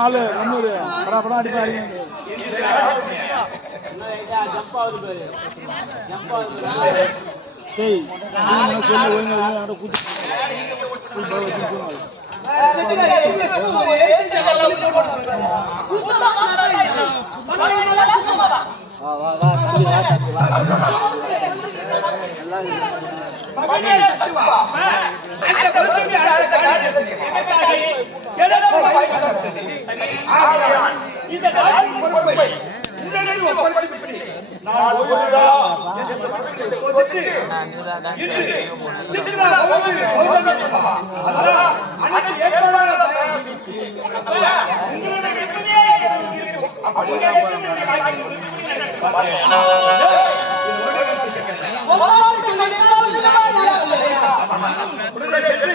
ஆளு முன்னூறு படம் படம் அடிப்பாங்க டேய் இந்த பொறுப்பை உடனடி நான் ஓய்வுடா என்று இன்று சித்திரா தயார் உடனே சென்று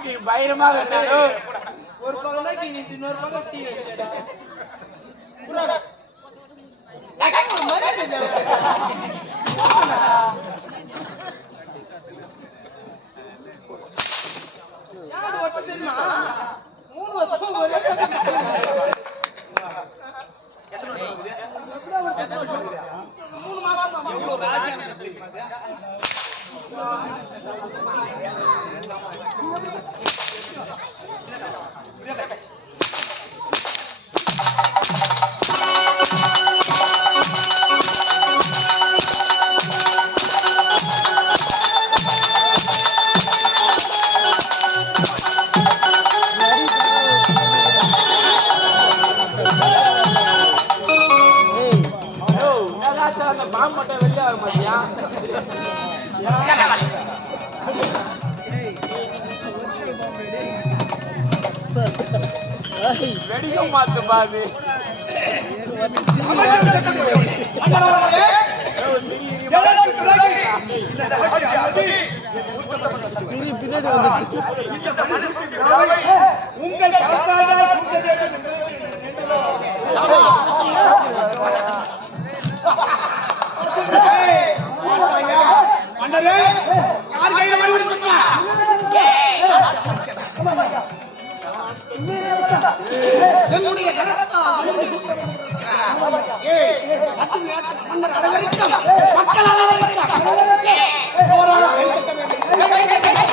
கொண்டு டபுள் ஃபிளைட் ஒரு பக்கம் டீ வச்சு இன்னொரு பக்கம் டீ வச்சுடா தெரியுமா என்னதாச்சும் அந்த பாம்பு மட்டும் வெளியே வர மாட்டியா? வெடிக்க மாத்து பாது உங்கள் கருத்தால் யார் கையில மறுபடி சொன்னா என்னுடைய மக்கள் அளவிற்கும் கைத்தட்ட வேண்டும்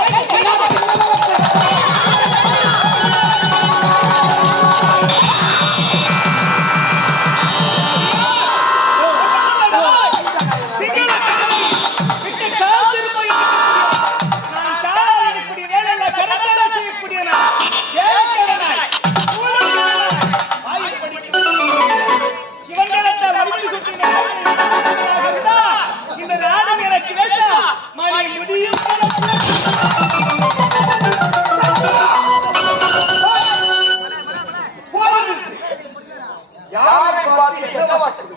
பார்த்து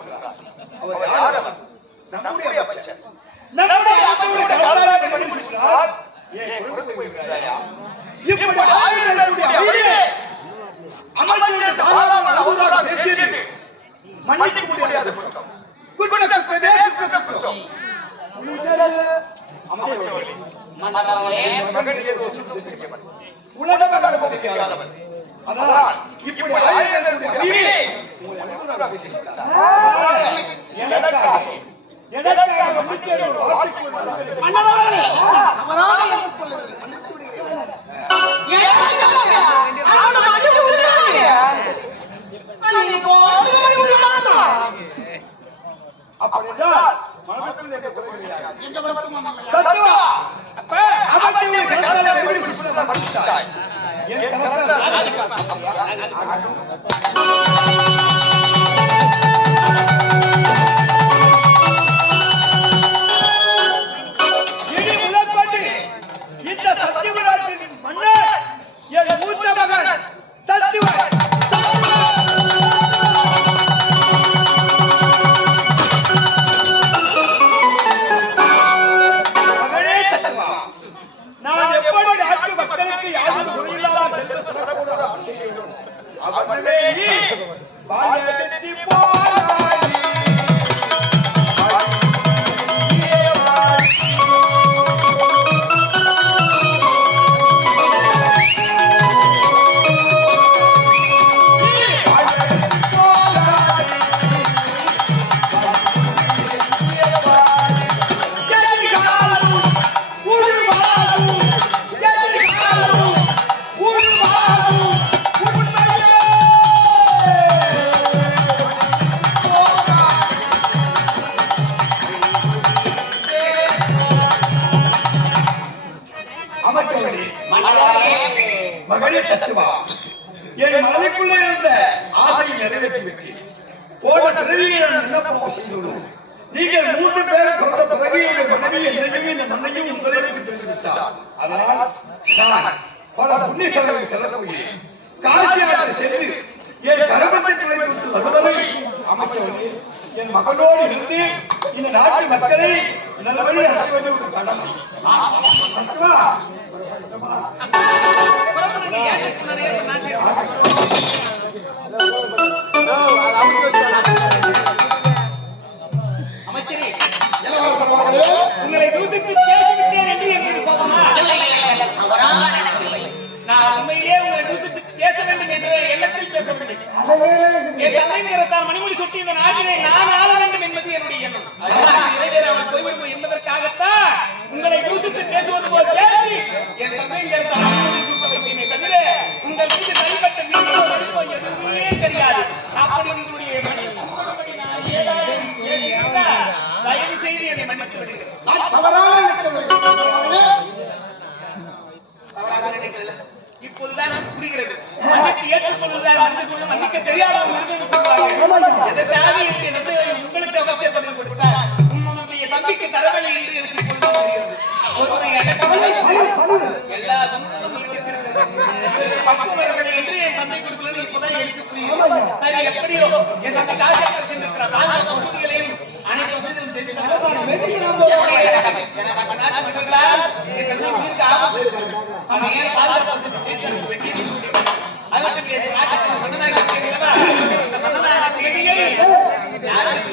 அவர் யார் அவர்? நம்முடைய அமைச்சர். நம்முடைய அமைச்சருடைய கண்டுபிடிக்கிறார். ஏன் இப்படி அமைச்சருடைய தாராள பேசியது மன்னிக்க முடியாத குற்றம் குற்றம் அமைச்சரவர்களே மகன் ஏதோ உலக அதனால் இப்படி மன்னரவர்களே தவறாக எண்ணிக்கொள்ளவில்லை மன்னித்து விடுகிறேன் அப்படின்றால் மனதுக்குள் எந்த குறை கிடையாது. எந்த வருத்தமும் இல்லை. தத்துவா, அமைச்சருடைய கருத்தால் எப்படி சுப்பிரமணியன் కరెక్ట్ வாழெடுத்து போனாய். அமைச்சரே மகளே தத்துவா என் மனதிற்குள்ளே இருந்த ஆசையை போன பிறவியை நான் விண்ணப்பம் செய்துள்ளோம் நீங்கள் மூன்று பேர் பிறந்த பிறகு எங்கள் மனைவி இந்த மண்ணையும் உங்களை விட்டு பிரிந்து அதனால் நான் பல புண்ணிய செலவை செல்லப்போகிறேன் காசி ஆற்றை சென்று என் கருமத்தை துளைத்து வருவதை அமைச்சரே என் மகனோடு இருந்து இந்த நாட்டு மக்களை நல்லபடி அடைவது ஒரு கடமை என் தந்தை நிறத்தால் மணிமொழி சுட்டி இந்த நாட்டினை நான் ஆள வேண்டும் என்பது என்னுடைய எண்ணம். என்பதற்காகத்தான் உங்களை தூசித்து பேசுவது போல் பேசி என் தந்தை நிறத்தால் எல்லா என்று என் தந்தை கொடுக்கலன்னு இப்போதான் எனக்கு சரி எப்படியோ என் தந்தை காசியாக சென்றிருக்கிறார். பாதுகாப்பு வசதிகளையும் அனைத்து வசதிகளும் செய்து. அவன் ஏன் பாதுகாப்பு வசதி. அது மட்டும் மன்னனாக செய்தியை யாருக்கு